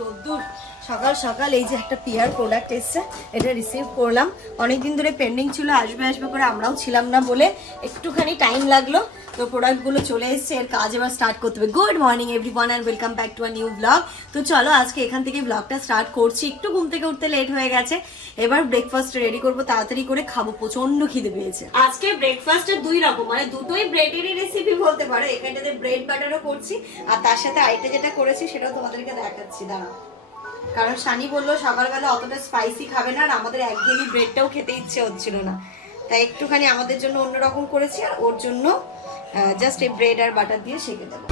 রোদ্দুর সকাল সকাল এই যে একটা পিয়ার প্রোডাক্ট এসছে, এটা রিসিভ করলাম। অনেকদিন ধরে পেন্ডিং ছিল, আসবে আসবে করে আমরাও ছিলাম না বলে একটুখানি টাইম লাগলো। তো প্রোডাক্টগুলো চলে এসছে, এর কাজ এবার স্টার্ট করতে হবে। Good morning everyone and welcome back to a new blog. তো চলো আজকে এখান থেকে ব্লগটা স্টার্ট করছি। একটু ঘুম থেকে উঠতে লেট হয়ে গেছে, এবার ব্রেকফাস্ট রেডি করবো, তাড়াতাড়ি করে খাবো, প্রচন্ড খিদে পেয়েছে। আজকে ব্রেকফাস্টে দুই রকম, মানে দুটোই ব্রেডেরই রেসিপি বলতে পারো। এখানটাতে ব্রেড বাটারও করছি, আর তার সাথে আইটা যেটা করেছি সেটাও তোমাদেরকে দেখাচ্ছি, দাঁড়াও। কারণ সানি বললো সকালবেলা অতটা স্পাইসি খাবে না, আর আমাদের একঘেয়েমি ব্রেডটাও খেতে ইচ্ছে হচ্ছিল না, তাই একটুখানি আমাদের জন্য অন্যরকম করেছি, আর ওর জন্য জাস্ট এই ব্রেড আর বাটার দিয়ে সেঁকে দেবো।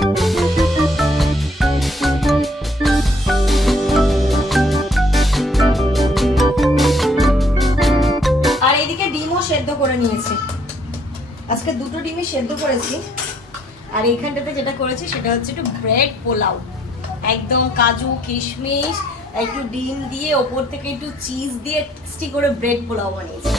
আর এদিকে ডিমও সেদ্ধ করে নিয়েছি, আজকে দুটো ডিমই সেদ্ধ করেছি। আর এইখানটাতে যেটা করেছি সেটা হচ্ছে একটু ব্রেড পোলাও, একদম কাজু কিশমিশ একটু ডিম দিয়ে ওপর থেকে একটু চিজ দিয়ে টেস্টি করে ব্রেড পোলাও বানিয়েছি।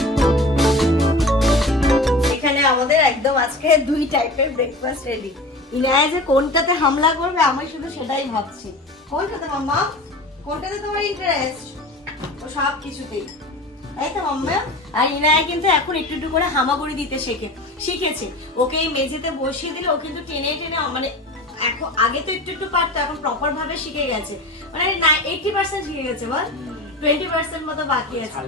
এখানে আমাদের একদম আজকে দুই টাইপের ব্রেকফাস্ট রেডি। ইনায়া যে কোনটাতে হামলা করবে আমি শুধু সেটাই ভাবছি। কোনটাতে মাম্মা, কোনটাতে তোমার ইন্টারেস্ট? ও সব কিছুতেই, তাই তো মাম্মা? আর ইনায়া কিন্তু এখন একটু একটু করে হামাগুড়ি দিতে শিখেছে। ওকে এই মেঝেতে বসিয়ে দিলে ও কিন্তু টেনে টেনে, মানে এখন আগে তো একটু একটু পারতো, এখন প্রপার ভাবে শিখে গেছে, মানে 80% শিখে গেছে, বল 20% মতো বাকি আছে।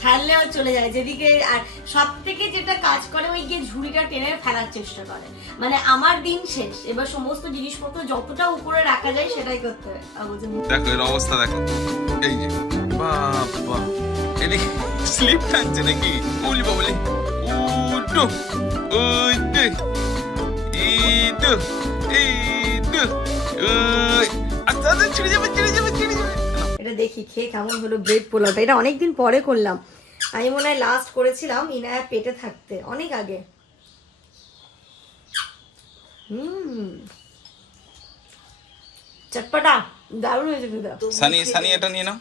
ছাড়লেও চলে যায় যেদিকে। আর সব থেকে যেটা কাজ করে ওই গিয়ে ঝুড়িটা টেনে ফেলার চেষ্টা করে, মানে আমার দিন শেষ, এবার সমস্ত জিনিসপত্র যতটা উপরে রাখা যায় সেটাই করতে হবে। দেখো এর অবস্থা দেখো, এই যে বাবা এদিকে স্লিপ টানছে নাকি? বলি বাবলি উঠো ওই দে ইদু ইদু ওই আচ্ছা ছিড়ে যাবে। এটা দেখি খেয়ে কেমন হলো ব্রেড পোলাওটা। এটা অনেকদিন পরে করলাম, আমি মনে হয় লাস্ট করেছিলাম ইনায়া পেটে থাকতে অনেক আগে। চটপটা দারুণ হয়েছে। সানি এটা নিয়ে নাও,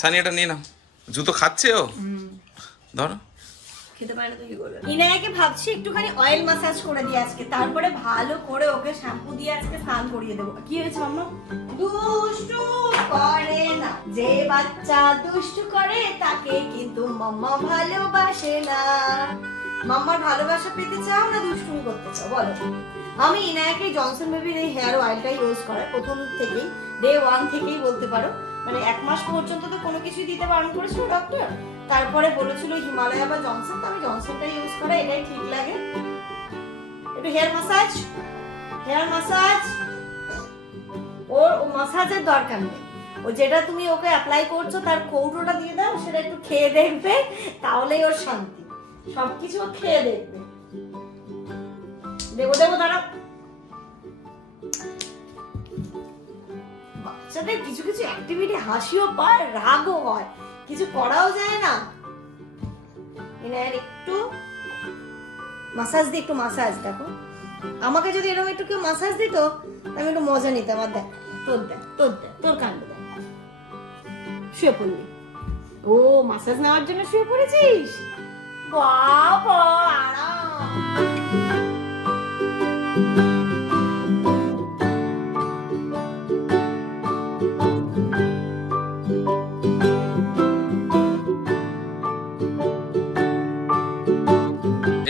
সানি এটা নিয়ে নাও। জুতো খাচ্ছে ও, ধরো। খেতে পারে না তো কি করবে? ইনায়াকে ভাবছি একটুখানি অয়েল ম্যাসাজ করে দিই আজকে, তারপরে ভালো করে ওকে শ্যাম্পু দিয়ে আজকে স্নান করিয়ে দেবো। কি হয়েছে মাম্মা? দুষ্টু করে না, যে বাচ্চা দুষ্টু করে তাকে কিন্তু মাম্মা ভালোবাসে না। মাম্মার ভালোবাসা পেতে চাও না দুষ্টুমি করতে চাও বলো? আমি ইনায়াকে জনসন বেবির এই হেয়ার অয়েলটাই ইউজ করাই প্রথম থেকেই, ডে 1 থেকেই বলতে পারো। মানে 1 মাস পর্যন্ত তো কোনো কিছুই দিতে বারণ করেছিল ডক্টর, তারপরে বলেছিল হিমালয়া বা জনসন, তো আমি জনসনটা ইউজ করা, এটাই ঠিক লাগে। একটু হেয়ার মাসাজ ওর মাসাজের দরকার নেই, ও যেটা তুমি ওকে অ্যাপ্লাই করছো তার কৌটোটা দিয়ে দাও, সেটা একটু খেয়ে দেখবে, তাহলেই ওর শান্তি। সবকিছু ও খেয়ে দেখবে। দেবো দাঁড়াও। বাচ্চাদের কিছু কিছু অ্যাক্টিভিটি হাসিও পায়, রাগও হয়, কিছু করাও যায় না। একটু মাসাজ দিই, একটু মাসাজ। দেখো আমাকে যদি এরকম একটু কেউ মাসাজ দিত আমি একটু মজা নিতাম। আর দেখ তোর কাণ্ড দেখ, শুয়ে পড়লি। ও মাসাজ নেওয়ার জন্য শুয়ে পড়েছিস? বাবা আরাম।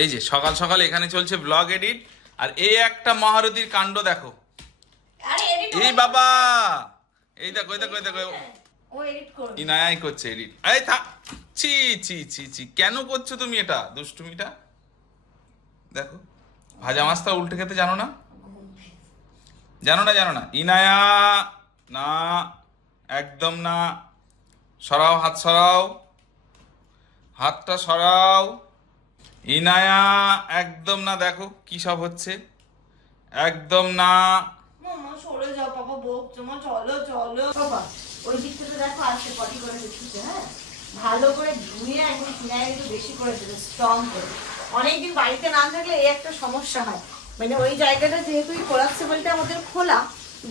এই যে সকাল সকাল এখানে চলছে ব্লগ এডিট, আর এই একটা মহারথীর কাণ্ড দেখো। এই বাবা এই দেখো ইনায়াই করছে এডিট। এই থাক, ছি ছি ছি ছি, কেন করছো তুমি এটা দুষ্টুমিটা? দেখো ভাজা মাছটা উল্টে খেতে জানো না? ইনায়া না, একদম না। সরাও, হাত সরাও, হাতটা সরাও। ইনায়া একদম না, দেখো কি সব হচ্ছে, একদম না। মামা সরে যাও, বাবা বকছো, মা চলো বাবা। ওই দিক থেকে দেখো আসছে পটি করে দিচ্ছে। হ্যাঁ ভালো করে ধুয়ে একদম কিনায় একটু বেশি করে দেবে, স্ট্রং করে। অনেকদিন বাড়িতে না থাকলে এই একটা সমস্যা হয়, মানে ওই জায়গাটা যেহেতু কোলাপসেবলটা আমাদের খোলা,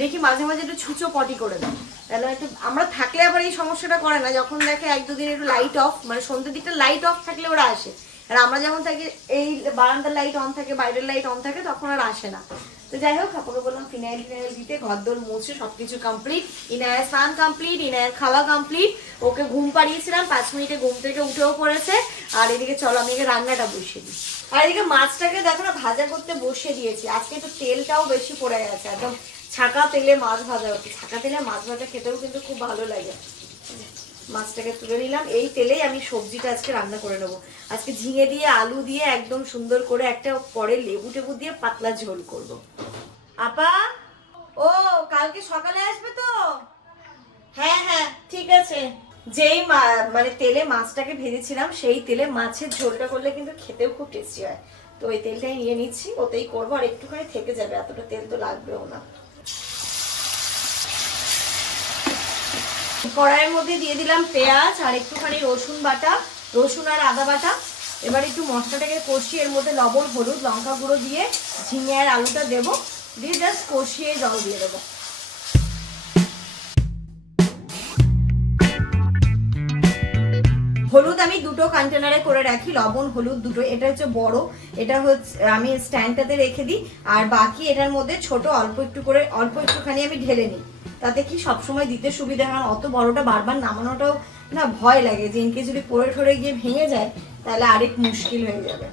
দেখি মাঝে মাঝে একটু ছুঁচো পটি করে দেয়। তাহলে একটু আমরা থাকলে আবার এই সমস্যাটা করে না, যখন দেখে 1-2 দিন একটু লাইট অফ, মানে সন্ধ্যের দিকটা লাইট অফ থাকলে ওরা আসে। আর আমরা যেমন থাকি এই বারান্দার লাইট অন থাকে, বাইরের লাইট অন থাকে, তখন আর আসে না। তো তো যাই হোক, আপাকে বললাম ফিনাইল দিতে, ঘরদোর মুছে সবকিছু কমপ্লিট, ইনায়ের স্নান কমপ্লিট, ইনায়ের খাওয়া কমপ্লিট, ওকে ঘুম পাড়িয়েছিলাম, 5 মিনিটে ঘুম থেকে উঠেও পড়েছে। আর এদিকে চলো আমি এদিকে রান্নাটা বসিয়ে দিই। আর এদিকে মাছটাকে দেখো না ভাজা করতে বসিয়ে দিয়েছি। আজকে একটু তেলটাও বেশি পড়ে গেছে, একদম ছাকা তেলে মাছ ভাজা হচ্ছে। ছাকা তেলে মাছ ভাজা খেতেও কিন্তু খুব ভালো লাগে। মাছটাকে তুলে নিলাম, এই তেলেই আমি সবজিটা আজকে রান্না করে নেবো। আজকে ঝিঙে দিয়ে আলু দিয়ে একদম সুন্দর করে একটা, পরে লেবু টেবু দিয়ে পাতলা ঝোল করব। আপা, ও কালকে সকালে আসবে তো? হ্যাঁ হ্যাঁ ঠিক আছে। যেই মানে তেলে মাছটাকে ভেজেছিলাম সেই তেলে মাছের ঝোলটা করলে কিন্তু খেতেও খুব টেস্টি হয়। তো ওই তেলটাই নিয়ে নিচ্ছি, ওতেই করবো। আর একটুখানি থেকে যাবে, এতটা তেল তো লাগবেও না। কড়াইয়ের মধ্যে দিয়ে দিলাম পেঁয়াজ আর একটুখানি রসুন বাটা, রসুন আর আদা বাটা। এবার একটু মশলাটাকে কষিয়ে এর মধ্যে লবণ, হলুদ, লঙ্কা গুঁড়ো দিয়ে ঝিঙে আর আলুটা দেবো, দিয়ে জাস্ট কষিয়ে জল দিয়ে দেবো। হলুদ আমি দুটো কন্টেনারে করে রাখি, লবণ হলুদ দুটো। এটা হচ্ছে বড়, এটা হচ্ছে আমি স্ট্যান্ডটাতে রেখে দিই। আর বাকি এটার মধ্যে ছোট অল্প একটু করে, অল্প একটুখানি আমি ঢেলে নিই, তাতে কি সবসময় দিতে সুবিধা। কারণ অত বড়টা বারবার নামানোটাও না ভয় লাগে, যে ইনকে যদি পড়ে ঠরে গিয়ে ভেঙে যায় তাহলে আরেক মুশকিল হয়ে যাবে,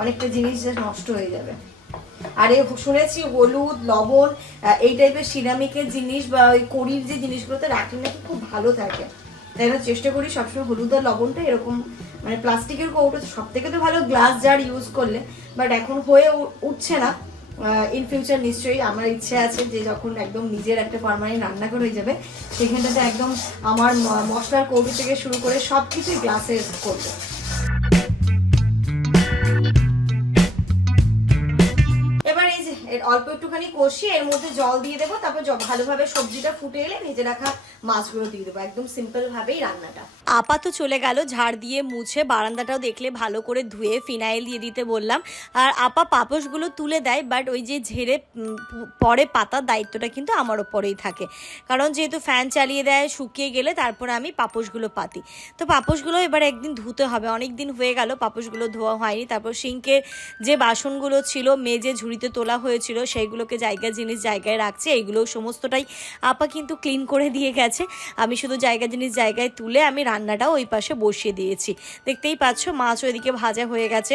অনেকটা জিনিস নষ্ট হয়ে যাবে। আর শুনেছি হলুদ লবণ এই টাইপের সিরামিকের জিনিস বা ওই কড়ির যে জিনিসগুলোতে রাখলে নাকি খুব ভালো থাকে। তাই না চেষ্টা করি সবসময় হলুদ আর লবণটা এরকম, মানে প্লাস্টিকের কৌটো সব থেকে তো ভালো গ্লাস জার ইউজ করলে, বাট এখন হয়ে উঠছে না। ইন ফিউচার নিশ্চয়ই আমার ইচ্ছে আছে যে যখন একদম নিজের একটা পার্মানেন্ট রান্নাঘর হয়ে যাবে সেখানটাতে একদম আমার মশলার কৌটো থেকে শুরু করে সব কিছুই গ্লাসে করবো। এবার এই যে অল্প একটুখানি কষিয়ে এর মধ্যে জল দিয়ে দেবো, তারপর ভালোভাবে সবজিটা ফুটে এলে ভেজে রাখা মাছগুলো দিয়ে দেবো। একদম সিম্পল ভাবেই রান্নাটা। আপা তো চলে গেল ঝাড় দিয়ে মুছে, বারান্দাটাও দেখলে ভালো করে ধুয়ে ফিনাইল দিয়ে দিতে বললাম। আর আপা পাপোশগুলো তুলে দেয়, বাট ওই যে ঝেড়ে পরে পাতার দায়িত্বটা কিন্তু আমার ওপরেই থাকে। কারণ যেহেতু ফ্যান চালিয়ে দেয়, শুকিয়ে গেলে তারপরে আমি পাপোশগুলো পাতি। তো পাপোশগুলো এবার একদিন ধুতে হবে, অনেক দিন হয়ে গেল পাপোশগুলো ধোয়া হয়নি। তারপর সিঙ্কের যে বাসনগুলো ছিল মেজে ঝুড়িতে তোলা হয়েছিল সেইগুলোকে জিনিস জায়গায় রাখছে। এইগুলো সমস্তটাই আপা কিন্তু ক্লিন করে দিয়ে গেছে। আমি শুধু জিনিস জায়গায় তুলে আমি রান্নাটাও ওই পাশে বসিয়ে দিয়েছি। দেখতেই পাচ্ছ মাছ ওইদিকে ভাজা হয়ে গেছে।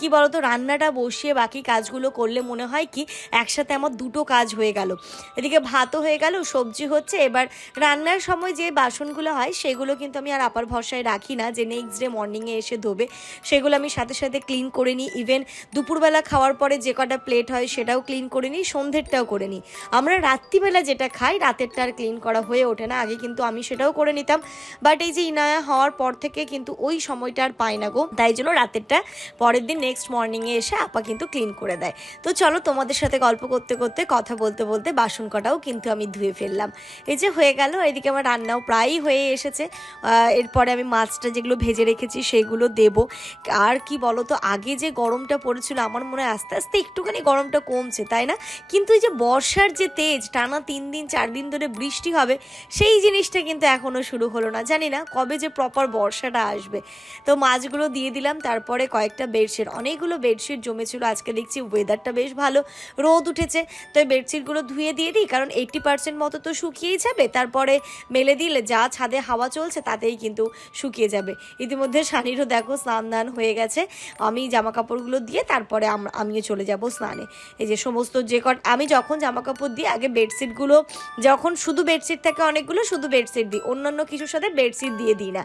কি বলতো, রান্নাটা বসিয়ে বাকি কাজগুলো করলে মনে হয় কি একসাথে আমার দুটো কাজ হয়ে গেল। এদিকে ভাতও হয়ে গেল, সবজি হচ্ছে। এবার রান্নার সময় যে বাসনগুলো হয় সেগুলো কিন্তু আমি আর আপার ভরসায় রাখি না যে নেক্সট ডে মর্নিংয়ে এসে ধোবে, সেগুলো আমি সাথে সাথে ক্লিন করে নিই। ইভেন দুপুরবেলা খাওয়ার পরে যে কটা প্লেট হয় সেটাও ক্লিন করে নিই, সন্ধ্যেরটাও করে নিই। আমরা রাত্রিবেলা যেটা খাই রাতেরটা আর ক্লিন করা হয়ে ওঠে না। আগে কিন্তু আমি সেটাও করে নিতাম, বাট এই যে ইনায়া হওয়ার পর থেকে কিন্তু ওই সময়টা আর পাই না গো। তাই জন্য রাতেরটা পরের দিন নেক্সট মর্নিংয়ে এসে আপা কিন্তু ক্লিন করে দেয়। তো চলো তোমাদের সাথে গল্প করতে করতে কথা বলতে বলতে বাসন কটাও কিন্তু আমি ধুয়ে ফেললাম। এই যে হয়ে গেল, এদিকে আমার রান্নাও প্রায়ই হয়ে এসেছে। এরপরে আমি মাছটা যেগুলো ভেজে রেখেছি সেইগুলো দেবো। আর কি বলো তো, আগে যে গরমটা পড়েছিল আমার মনে হয় আস্তে আস্তে একটুখানি গরমটা কমছে, তাই না? কিন্তু এই যে বর্ষার যে তেজ, টানা 3 দিন 4 দিন ধরে বৃষ্টি হবে, সেই জিনিসটা কিন্তু এখনও শুরু হলো না। জানি না কবে যে প্রপার বর্ষাটা আসবে। তো মাছগুলো দিয়ে দিলাম, তারপরে কয়েকটা বেডশিট, অনেকগুলো বেডশিট জমেছিল। আজকে দেখছি ওয়েদারটা বেশ ভালো, রোদ উঠেছে, তো এই বেডশিটগুলো ধুয়ে দিয়ে দিই, কারণ 80% মতো তো শুকিয়েই যাবে। তারপরে মেলে দিলে যা ছাদে হাওয়া চলছে তাতেই কিন্তু শুকিয়ে যাবে। ইতিমধ্যে শানিরও দেখো স্নান দান হয়ে গেছে। আমি জামা কাপড়গুলো দিয়ে তারপরে আমিও চলে যাব স্নানে। এই যে সমস্ত আমি যখন জামা কাপড় দিই আগে বেডশিটগুলো, যখন শুধু বেডশিট থাকে অনেকগুলো শুধু বেডশিট দিই, অন্যান্য কিছুর সাথে বেডশিট দিয়ে দিই না।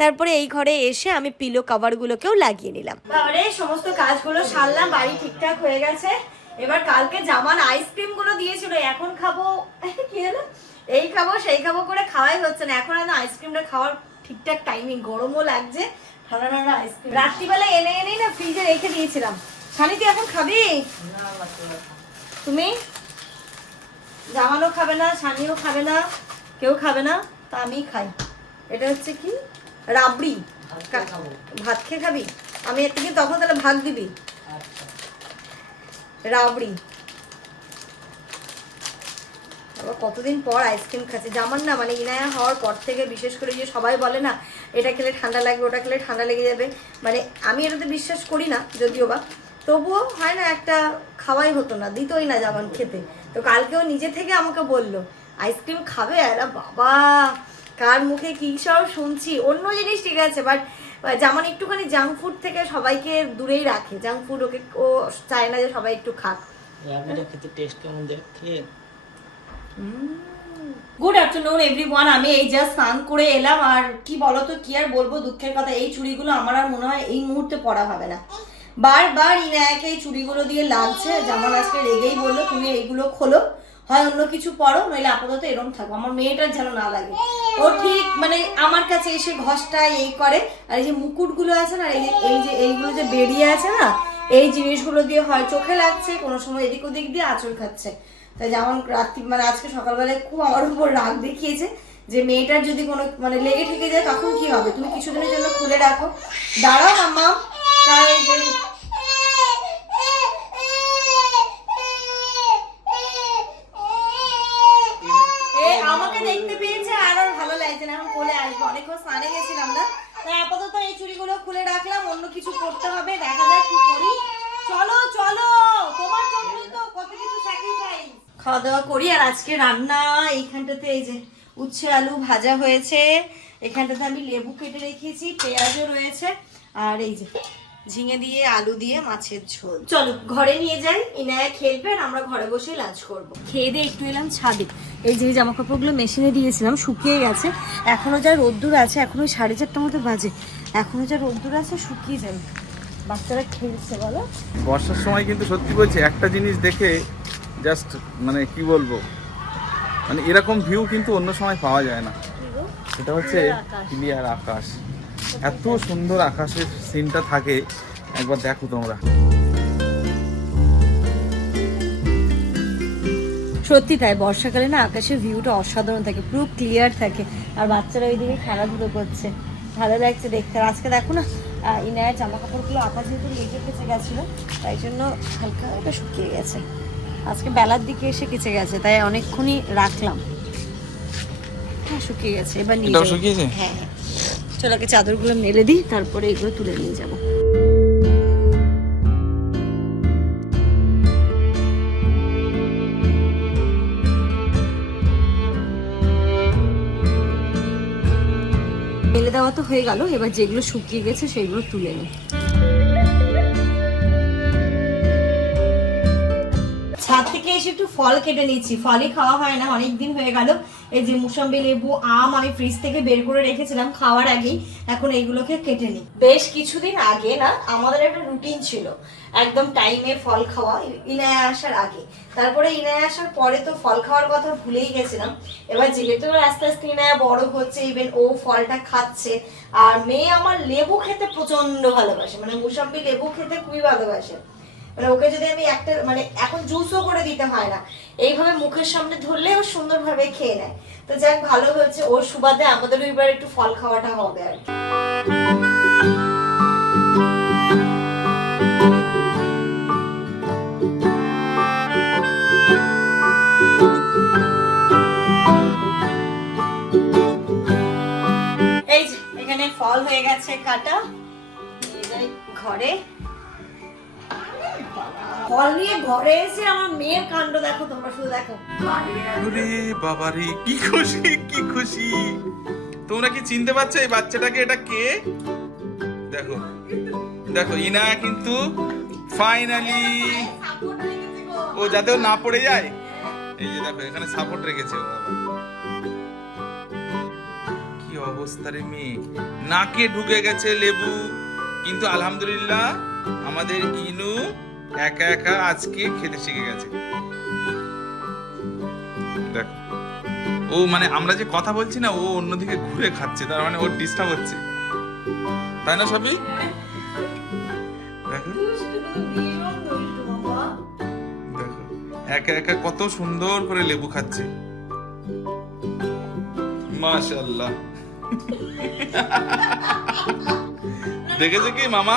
তারপরে এই ঘরে এসে আমি পিলো কভারগুলোকেও লাগিয়ে নিলাম। তারপরে সমস্ত কাজগুলো সারলাম, বাড়ি ঠিকঠাক হয়ে গেছে। এবার কালকে জামান আইসক্রিম গুলো দিয়েছিল, এখন খাবো কি হলো, এই খাবো সেই খাবো করে খাওয়াই হচ্ছে না। এখন আমি আইসক্রিমটা খাওয়ার ঠিকঠাক টাইমিং, গরমও লাগছে, ঠান্ডা ঠান্ডা আইসক্রিম রাত্রিবেলা এনে না ফ্রিজে রেখে দিয়েছিলাম। শানি তুই এখন খাবি? তুমি জামানও খাবে না, শানিও খাবে না, কেউ খাবে না, তা আমি খাই। এটা হচ্ছে কি রাবড়ি, ভাত খেয়ে খাবি? আমি এর থেকে তখন তাহলে ভাগ দিবি। রাবড়ি আবার কতদিন পর আইসক্রিম খাচ্ছে। জামান না মানে ইনায়া হওয়ার পর থেকে বিশেষ করে যে সবাই বলে না এটা খেলে ঠান্ডা লাগবে, ওটা খেলে ঠান্ডা লেগে যাবে, মানে আমি এটাতে বিশ্বাস করি না যদিও বা, তবুও হয় না, একটা খাওয়াই হতো না, দিতই না জামান খেতে। তো কালকেও নিজে থেকে আমাকে বললো আইসক্রিম খাবে, আরে বাবা কার মুখে কি সব শুনছি। অন্য জিনিস ঠিক আছে, বাট যেমন একটুখানি জাঙ্ক ফুড থেকে সবাইকে দূরেই রাখে। জাঙ্ক ফুড ওকে, ও চায় না যে সবাই একটু খাক। খেতে টেস্ট কেমন দেখে। Good afternoon everyone. আমি এই জাস্ট স্নান করে এলাম। আর কি বলতো, কি আর বলবো, দুঃখের কথা, এই চুড়িগুলো আমার আর মনে হয় এই মুহূর্তে পরা হবে না। বারবার ইনায়াকে এই চুড়িগুলো দিয়ে লাগছে। যেমন আজকে রেগেই বললো তুমি এইগুলো খোলো, হয় অন্য কিছু পরো, নইলে আপাতত এরকম থাকো, আমার মেয়েটার যেন না লাগে। ও ঠিক মানে আমার কাছে এসে ঘষটা এই করে। আর এই যে মুকুটগুলো আছে না, এইগুলো যে বেরিয়ে আছে না, এই জিনিসগুলো দিয়ে হয় চোখে লাগছে, কোনো সময় এদিক ওদিক দিয়ে আঁচড় খাচ্ছে। তাই যেমন রাত্রি মানে আজকে সকালবেলায় খুব আমার উপর রাগ দেখিয়েছে যে মেয়েটার যদি কোনো মানে লেগে ঠেকে যায় তখন কি হবে, তুমি কিছুদিনের জন্য খুলে রাখো। দাঁড়াও মাম্মা। তাই যে আমাকে দেখতে পেয়েছে আর ভালো লাগছে না, এখন কোলে আসবো, অনেকক্ষণ স্নানে গেছিলাম না। তাই আপাতত এই চুড়িগুলো খুলে রাখলাম, অন্য কিছু করতে হবে, দেখা যাক কি করি। চলো চলো, তোমার জন্যই তো কত কিছু স্যাক্রিফাইস। খাওয়া দাওয়া করি। আর আজকে রান্না এইখানটাতে এই যে উচ্ছে আলু ভাজা হয়েছে, এখানটাতে আমি লেবু কেটে রেখেছি, পেঁয়াজও রয়েছে, আর এই যে ঝিঙে দিয়ে আলু দিয়ে মাছের ঝোল। চলো ঘরে নিয়ে যাই, ইনায়া খেলবে আর আমরা ঘরে বসে লাঞ্চ করবো। খেয়ে দিয়ে একটু এলাম ছাদে। এই যে জামা কাপড়গুলো মেশিনে দিয়েছিলাম, শুকিয়ে গেছে। এখনো যা রোদ্দুর আছে, এখনো 4:30 মতো বাজে, এখনো যা রোদ্দুর আছে শুকিয়ে যাবে। বাচ্চারা খেলছে বলো। বর্ষার সময় কিন্তু সত্যি বলছি একটা জিনিস দেখে জাস্ট মানে কি বলবো, মানে এরকম ভিউ কিন্তু অন্য সময় পাওয়া যায় না। সেটা হচ্ছে ক্লিয়ার আকাশ, এত সুন্দর আকাশের সিনটা থাকে, একবার দেখো তোমরা। সত্যি তাই, বর্ষাকালে না আকাশের ভিউটা অসাধারণ থাকে, পুরো ক্লিয়ার থাকে। আর বাচ্চারা ওইদিকে খেলাধুলো করছে, ভালো লাগছে দেখতে। আর আজকে দেখো না, ইনায়ের জামা কাপড়গুলো আকাশ যেহেতু লেগে কেচে গেছিলো, তাই জন্য হালকা হালকা শুকিয়ে গেছে। আজকে বেলার দিকে এসে কেচে গেছে, তাই অনেকক্ষণই রাখলাম। হ্যাঁ শুকিয়ে গেছে, এবার নিয়ে যাবো। হ্যাঁ হ্যাঁ, চলো আগে চাদরগুলো মেলে দিই, তারপরে এগুলো তুলে নিয়ে যাবো। মেলে দেওয়া তো হয়ে গেল, এবার যেগুলো শুকিয়ে গেছে সেগুলো তুলে নিই। ছাদ থেকে এসে একটু ফল কেটে নিচ্ছি, ফলই খাওয়া হয় না অনেকদিন হয়ে গেল। এই যে মুসাম্বি, লেবু, আম আমি ফ্রিজ থেকে বের করে রেখেছিলাম খাওয়ার আগেই, এখন এইগুলোকে কেটে নিই। বেশ কিছুদিন আগে না আমাদের একটা রুটিন ছিল, একদম টাইমে ফল খাওয়া, ইনায়া আসার আগে। তারপরে ইনায়া আসার পরে তো ফল খাওয়ার কথা ভুলেই গেছিলাম। এবার যেহেতু আস্তে আস্তে ইনায়া বড় হচ্ছে, ইভেন ও ফলটা খাচ্ছে। আর মেয়ে আমার লেবু খেতে প্রচন্ড ভালোবাসে, মানে মুসাম্বি লেবু খেতে খুবই ভালোবাসে। মানে ওকে যদি আমি একটা মানে এখন জুসও করে দিতে হয় না, এইভাবে মুখের সামনে ধরলে ও সুন্দরভাবে খেয়ে নেয়। তো যাক ভালো হয়েছে, ওর সুবাদে আমাদেরও এবার একটু ফল খাওয়াটা হবে আর কি। এই যে এখানে ফল হয়ে গেছে কাটা, নিয়ে যাই ঘরে। ফল নিয়ে ঘরে এসে আমার মেয়ের কাণ্ড দেখো তোমরা, শুধু দেখো। ওরে বাবারে, কি খুশি কি খুশি! তোমরা কি চিনতে পারছো এই বাচ্চাটাকে? এটা কে? দেখো দেখো, ইনা কিন্তু ফাইনালি, ও যাতে না পড়ে যায়, এই যে দেখো এখানে সাপোর্ট রেখেছে ও। বাবা কি অবস্থা রে মেয়ে, নাকে ঢুকে গেছে লেবু, কিন্তু আলহামদুলিল্লাহ আমাদের ইনু একা একা আজকে খেতে শিখে গেছে। দেখো ও মানে আমরা যে কথা বলছি না, ও অন্যদিকে ঘুরে খাচ্ছে, তার মানে ওর ডিস্টার্ব হচ্ছে, তাই না সবই? দেখো দেখো একা একা কত সুন্দর করে লেবু খাচ্ছে, মাশাআল্লাহ। দেখেছো কি মামা,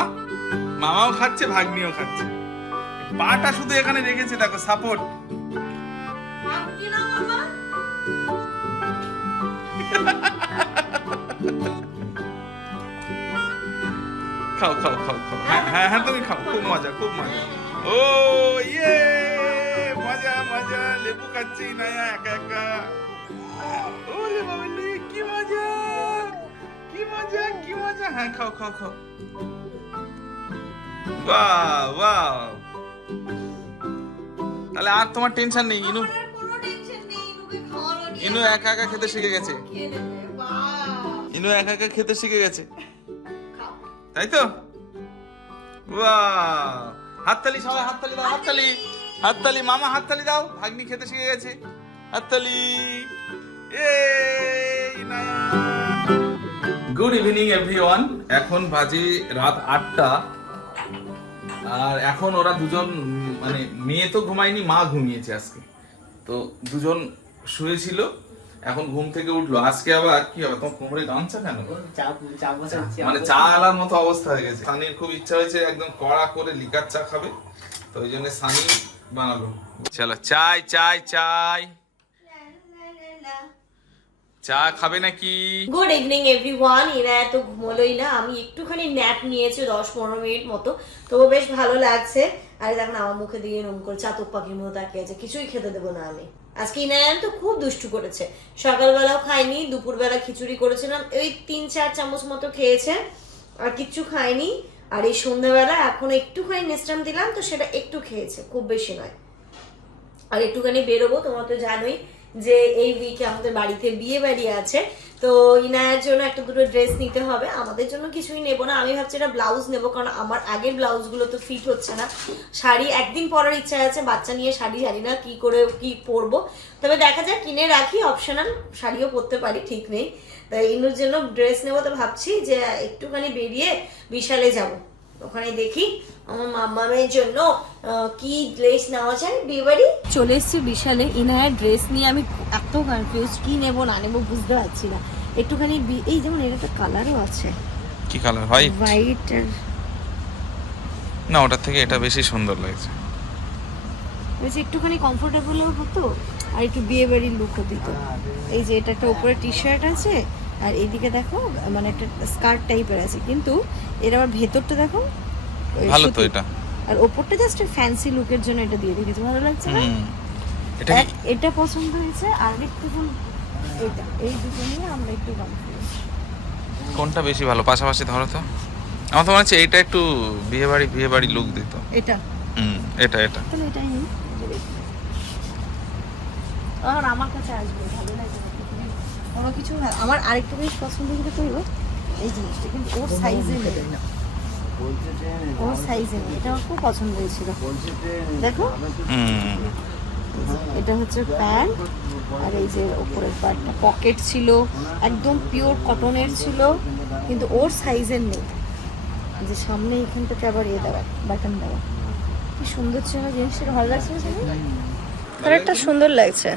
মামাও খাচ্ছে, ভাগ্নিও খাচ্ছে। পাটা শুধু এখানে রেখেছে, দেখো সাপোর্ট। খাও খাও খাও খাও হ্যাঁ হ্যাঁ হ্যাঁ তুমি খাও, খুব মজা খুব মজা। ও ইয়ে মজা মজা, লেবু খাচ্ছি ইনায়া একা একা। ওরে বাবালে কি মজা কি মজা কি মজা। হ্যাঁ খাও খাও খাও। বাহ বাহ, তাহলে আর তোমার টেনশন নেই। ইনু আমার আর কোনো টেনশন নেই, ইনুকে খাওয়ানো নিয়ে। ইনু একা একা খেতে শিখে গেছে। খেয়ে নেবে, বাহ। ইনু একা একা খেতে শিখে গেছে, খাও। তাই তো? বাহ, হাততালি সবাই, হাততালি দাও, হাততালি হাততালি। মামা হাততালি দাও, ভাগ্নি খেতে শিখে গেছে। হাততালি। Good evening everyone. এখন বাজে রাত 8টা, আর এখন ওরা দুজন মানে মেয়ে তো ঘুমায়নি, মা ঘুমিয়েছে আজকে। তো দুজন শুয়েছিল, এখন ঘুম থেকে উঠলো। আজকে আবার কি হবে, তোমার কোমরে গামছা কেন? মানে চা আলার মতো অবস্থা হয়ে গেছে। সানির খুব ইচ্ছা হয়েছে একদম কড়া করে লিকার চা খাবে, তো ওই জন্য সানি বানালো। চলো চাই চাই চাই, চা খাবে নাকি? Good evening everyone. এরা এত ঘুমোলোই না, আমি একটুখানি ন্যাপ নিয়েছি 10-15 মিনিট মতো, তো বেশ ভালো লাগছে। আর দেখুন আমার মুখে দিয়ে এরকম করে চাতক পাখির মতো তাকিয়ে আছে, কিছুই খেতে দেবো না আমি আজকে। ইনায়ান তো খুব দুষ্টু করেছে, সকালবেলাও খায়নি, দুপুরবেলা খিচুড়ি করেছিলাম, ওই 3-4 চামচ মতো খেয়েছে, আর কিচ্ছু খায়নি। আর এই সন্ধ্যাবেলা এখন একটুখানি নেস্টাম দিলাম, তো সেটা একটু খেয়েছে, খুব বেশি নয়। আর একটুখানি বেরোবো, তোমরা তো জানোই যে এই উইকে আমাদের বাড়িতে বিয়ে বাড়ি আছে, তো ইনায়ার জন্য একটা দুটো ড্রেস নিতে হবে। আমাদের জন্য কিছুই নেবো না, আমি ভাবছি এটা ব্লাউজ নেবো, কারণ আমার আগের ব্লাউজগুলো তো ফিট হচ্ছে না। শাড়ি একদিন পরার ইচ্ছা আছে, বাচ্চা নিয়ে শাড়ি জানি না কি করে কি পরবো, তবে দেখা যাক, কিনে রাখি, অপশনাল শাড়িও পরতে পারি, ঠিক নেই। তাই ইনুর জন্য ড্রেস নেবো, তো ভাবছি যে একটুখানি বেরিয়ে বিশালে যাবো, ওখানে দেখি আমার মামামের জন্য কি ড্রেস নেওয়া যায় বিয়ে বাড়ি। চলে এসেছি বিশালে, ইনায়ার ড্রেস নিয়ে আমি এত কনফিউজ, কি নেবো না নেবো বুঝতে পারছি না। একটুখানি এই যেমন এর একটা কালারও আছে, কি কালার? হোয়াইট। হোয়াইট না, ওটার থেকে এটা বেশি সুন্দর লাগছে। বেশ একটুখানি কমফোর্টেবলও হতো, আর একটু বিয়ে বাড়ির লুকও দিত। এই যে এটা একটা উপরে টি শার্ট আছে, আর এইদিকে দেখো মানে একটা স্কার্ট টাইপের আছে, কিন্তু এর আবার ভেতরটা দেখো ভালো তো এটা, আর ওপরটা জাস্ট ফ্যান্সি লুকের জন্য এটা দিয়ে দিয়েছে, ভালো লাগছে না? এটা এটা পছন্দ হয়েছে, আর একটু এটা, এই দুটো নিয়ে আমরা একটু কনফিউজ। কোনটা বেশি ভালো? পাশাপাশি ধরো তো। আমার তো মনে হচ্ছে এইটা একটু বিয়ে বাড়ি লুক দিত। এটা এটা তাহলে এটাই নিই। আর আমার কাছে আসবে, ভালো লাগবে কোনো কিছু। আমার আরেকটা বেশ পছন্দ হয়েছে তো এই জিনিসটা, কিন্তু ওর সাইজে নেই, ওর সাইজে নেই, এটা আমার খুব পছন্দ হয়েছিল। দেখো এটা হচ্ছে প্যান্ট, আর এই যে উপরের পার্টটা পকেট ছিল, একদম পিওর কটনের ছিল, কিন্তু ওর সাইজের নেই। যে সামনে এখানটাতে আবার দেওয়া বাটন দেওয়া, কি সুন্দর ছিল জিনিসটা, ভালো লাগছে না? কালারটা সুন্দর লাগছে।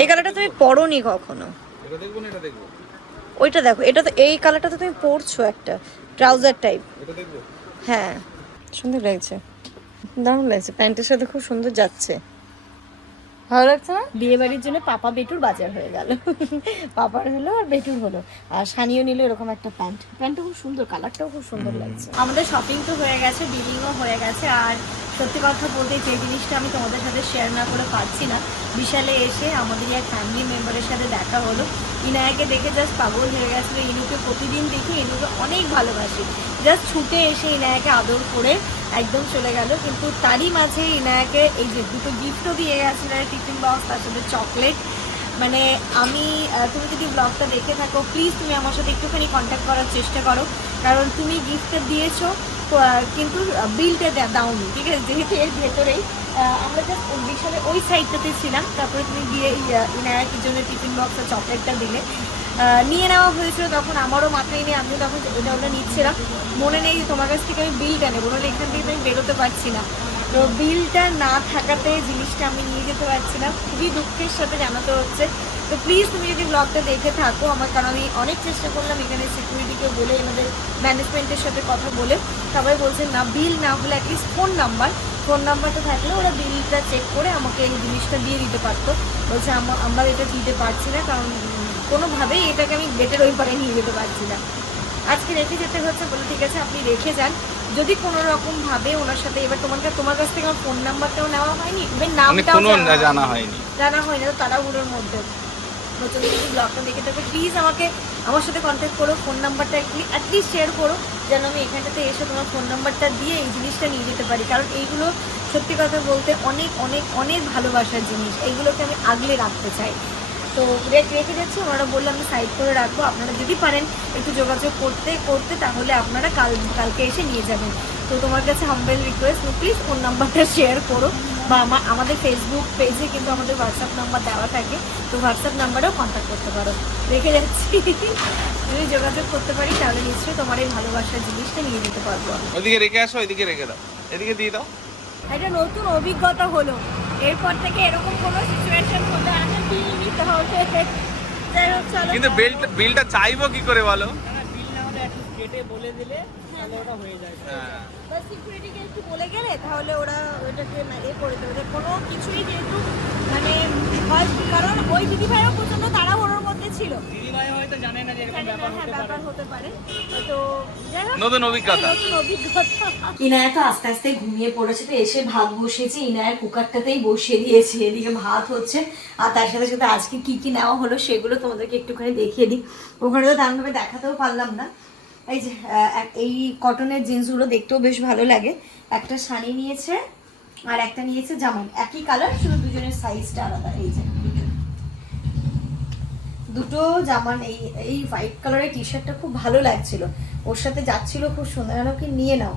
এই কালারটা তুমি পরোনি কখনো। এটা দেখবো না, এটা দেখবো। ওইটা দেখো, এটা তো এই কালারটা তো তুমি পরছো, একটা ট্রাউজার টাইপ। এটা দেখবো। হ্যাঁ সুন্দর লাগছে, দারুণ লাগছে, প্যান্টের সাথে খুব সুন্দর যাচ্ছে, ভালো লাগছে না? বিয়ে বাড়ির জন্য পাপা বেটুর বাজার হয়ে গেল, পাপার হলো আর বেটুর হলো, আর সানিও নিল এরকম একটা প্যান্টটা খুব সুন্দর, কালারটাও খুব সুন্দর লাগছে। আমাদের শপিং তো হয়ে গেছে, বিলিংও হয়ে গেছে, আর সত্যি কথা বলতে যে জিনিসটা আমি তোমাদের সাথে শেয়ার না করে পারছি না, বিশালে এসে আমাদের এক ফ্যামিলি মেম্বারের সাথে দেখা হলো। ইনায়াকে দেখে জাস্ট পাগল হয়ে গেছিলো, ইনুকে প্রতিদিন দেখি, ইনুকে অনেক ভালোবাসি, জাস্ট ছুটে এসে ইনায়াকে আদর করে একদম চলে গেল। কিন্তু তারই মাঝে ইনায়াকে এই যে দুটো গিফটও দিয়ে গেছিলো, টিফিন বক্স, তার সাথে চকলেট। মানে আমি, তুমি যদি ব্লগটা দেখে থাকো প্লিজ তুমি আমার সাথে একটুখানি কন্ট্যাক্ট করার চেষ্টা করো, কারণ তুমি গিফটটা দিয়েছো কিন্তু বিলটা দাওনি, ঠিক আছে? যেহেতু এর ভেতরেই আমরা জাস্ট বিশালে ওই সাইডটাতে ছিলাম, তারপরে তুমি দিয়ে ইনায়াকের জন্য টিফিন বক্সটা চকলেটটা দিলে, নিয়ে নেওয়া হয়েছিল। তখন আমারও মাথায় নেই, আমিও তখন ওটা নিচ্ছিলাম, মনে নেই তোমার কাছ থেকে আমি বিলটা নেবো, নাহলে এখান থেকে আমি বেরোতে পারছি না। তো বিলটা না থাকাতে জিনিসটা আমি নিয়ে যেতে পারছি না, খুবই দুঃখের সাথে জানাতে হচ্ছে। তো প্লিজ তুমি যদি ব্লগটা দেখে থাকো আমার, কারণ আমি অনেক চেষ্টা করলাম এখানে সিকিউরিটিকে বলে, আমাদের ম্যানেজমেন্টের সাথে কথা বলে, সবাই বলছে না বিল না হলে অ্যাটলিস্ট ফোন নাম্বারটা থাকলে ওরা বিলটা চেক করে আমাকে এই জিনিসটা দিয়ে দিতে পারতো। বলছে আমরা এটা দিতে পারছি না, কারণ কোনোভাবেই এটাকে আমি বেটের ওই পারে নিয়ে যেতে পারছি না। আজকে রেখে যেতে হচ্ছে, বলে ঠিক আছে আপনি রেখে যান, যদি কোনো রকম ভাবে ওনার সাথে, এবার তোমার কাছ থেকে আমার ফোন নাম্বারটাও নেওয়া হয়নি, ইভেন নামটাও জানা হয়নি তো তাড়াহুড়োর মধ্যে। নতুন যদি ব্লগটা দেখে থাকবে প্লিজ আমাকে আমার সাথে কন্ট্যাক্ট করো, ফোন নাম্বারটা অ্যাটলিস্ট শেয়ার করো, যেন আমি এখানটাতে এসে তোমার ফোন নাম্বারটা দিয়ে এই জিনিসটা নিয়ে যেতে পারি। কারণ এইগুলো সত্যি কথা বলতে অনেক অনেক অনেক ভালোবাসার জিনিস, এইগুলোকে আমি আগলে রাখতে চাই। তো রেখে যাচ্ছি, ওনারা বললে আমি সাইড করে রাখবো, আপনারা যদি পারেন একটু যোগাযোগ করতে তাহলে আপনারা কালকে এসে নিয়ে যাবেন। তো তোমার কাছে হাম্বেল রিকোয়েস্ট, প্লিজ ফোন নাম্বারটা শেয়ার করো, বা আমাদের ফেসবুক পেজে কিন্তু আমাদের হোয়াটসঅ্যাপ নাম্বার দেওয়া থাকে, তো হোয়াটসঅ্যাপ নাম্বারেও কন্ট্যাক্ট করতে পারো। রেখে যাচ্ছি, যদি যোগাযোগ করতে পারি তাহলে নিশ্চয়ই তোমার এই ভালোবাসার জিনিসটা নিয়ে যেতে পারবো। ওইদিকে রেখে আসো, ওইদিকে রেখে দাও, এদিকে দিয়ে দাও। একটা নতুন অভিজ্ঞতা হলো, এরপর থেকে এরকম কোনো সিচুয়েশন হলে আগে বিল নিতে হবে। যাই হোক, চলো। কিন্তু বিলটা চাইবো কি করে বলো? বিল না হলে একটু কেটে বলে দিলে তাহলে ওটা হয়ে যায়। বা সিকিউরিটিকে একটু বলে গেলে তাহলে ওরা ওইটাকে করে দেবে, যে কোনো কিছুই যেহেতু মানে হয়, কারণ ওই দিদিভাইও প্রচন্ড তাড়াহুড়োর মধ্যে ছিল, দিদিভাই হয়তো জানে না যে এরকম ব্যাপার হতে পারে। তো যাই হোক, নতুন অভিজ্ঞতা। ইনায়া তো আস্তে আস্তে ঘুমিয়ে পড়েছে, তো এসে ভাত বসিয়েছি, ইনায়ার কুকারটাতেই বসিয়ে দিয়েছি, এদিকে ভাত হচ্ছে, আর তার সাথে সাথে আজকে কি কি নেওয়া হলো সেগুলো তোমাদেরকে একটুখানি দেখিয়ে দিই। ওখানে তো তেমনভাবে দেখাতেও পারলাম না। এই যে এই কটনের জিন্সগুলো দেখতেও বেশ ভালো লাগে, একটা শাড়ি নিয়েছে আর একটা নিয়েছে জামান, একই কালার, শুধু দুজনের সাইজটা আলাদা। এই যে দুটো জামান, এই হোয়াইট কালারের টি শার্টটা খুব ভালো লাগছিল, ওর সাথে যাচ্ছিল, খুব সুন্দর। কি নিয়ে নাও,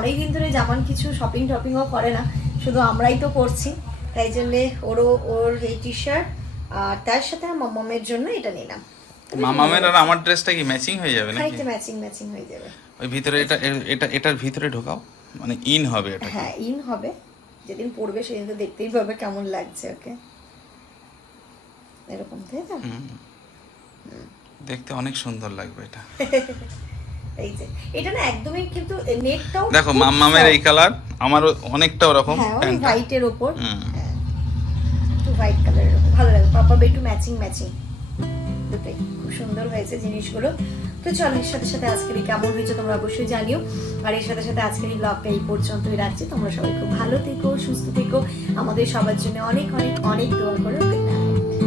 অনেকদিন ধরে জামান কিছু টপিংও করে না, শুধু আমরাই তো করছি, তাই জন্যে ওর এই টি শার্ট, আর তার সাথে মামামের জন্য এটা নিলাম। মামামের আর আমার ড্রেসটা কি ম্যাচিং হয়ে যাবে নাকি? এটা ম্যাচিং হয়ে যাবে। ওই ভিতরে এটার ভিতরে ঢোকাও, মানে ইন হবে এটা। হ্যাঁ, ইন হবে, যেদিন পড়বে সেদিন তো দেখতেই পাবে কেমন লাগছে ওকে, এরকম, তাই তো? দেখতে অনেক সুন্দর লাগবে এটা। এই যে এটা না একদমই, কিন্তু নেটটাও দেখো মামামের এই কালার, আমার অনেকটা ওরকম, হ্যাঁ, ওই হোয়াইটের উপর, হ্যাঁ একটু হোয়াইট কালারের উপর ভালো লাগে, পাপা একটু ম্যাচিং দুটোই খুব সুন্দর হয়েছে জিনিসগুলো। তো চলো, এর সাথে সাথে আজকের কেমন হয়েছে তোমরা অবশ্যই জানিও, আর এর সাথে সাথে আজকের এই ব্লগটা এই পর্যন্তই রাখছি। তোমরা সবাই খুব ভালো থেকো, সুস্থ থেকো, আমাদের সবার জন্য অনেক অনেক অনেক দোয়া করো। Good night.